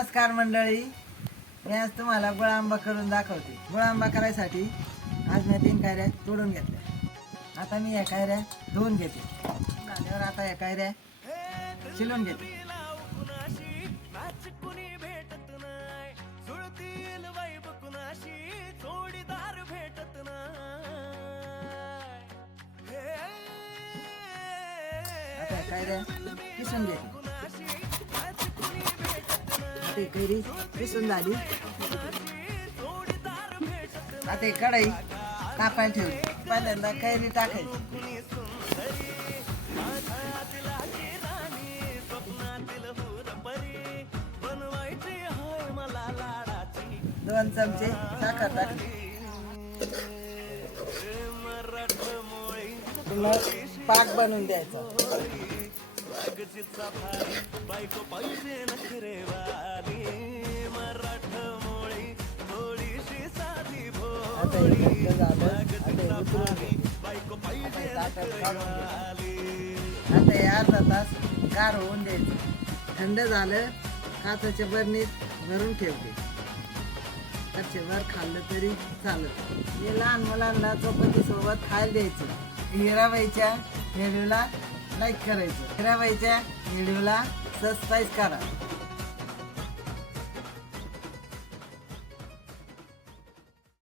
नमस्कार मंडळी, मी आज तुम्हाला गुळ आंबा करून दाखवते। गुळ आंबा करायसाठी आज मी 3 कैऱ्या तोडून घेतल्या। आता मी या कैऱ्या धुवून घेते। झाल्यावर आता या कैऱ्या शिलून घेते। आता कैऱ्या किसून घेते। ते कैरी किसून झाली। आता कढई कापायला ठेवली। पहिल्यांदा कैरी टाकायची। दोन चमचे साखर टाकली। पाक बनवून द्यायचा। आता हे अर्धा तास गार होऊन द्यायचं। थंड झालं काचेच्या बरणीत भरून ठेवते। वर खाल्लं तरी चालत। हे लहान मुलांना चपाती सोबत खायला द्यायचं। हिराबाईच्या व्हिडिओला लाईक करायचं। हिराबाईच्या व्हिडिओला सबस्क्राईब करा।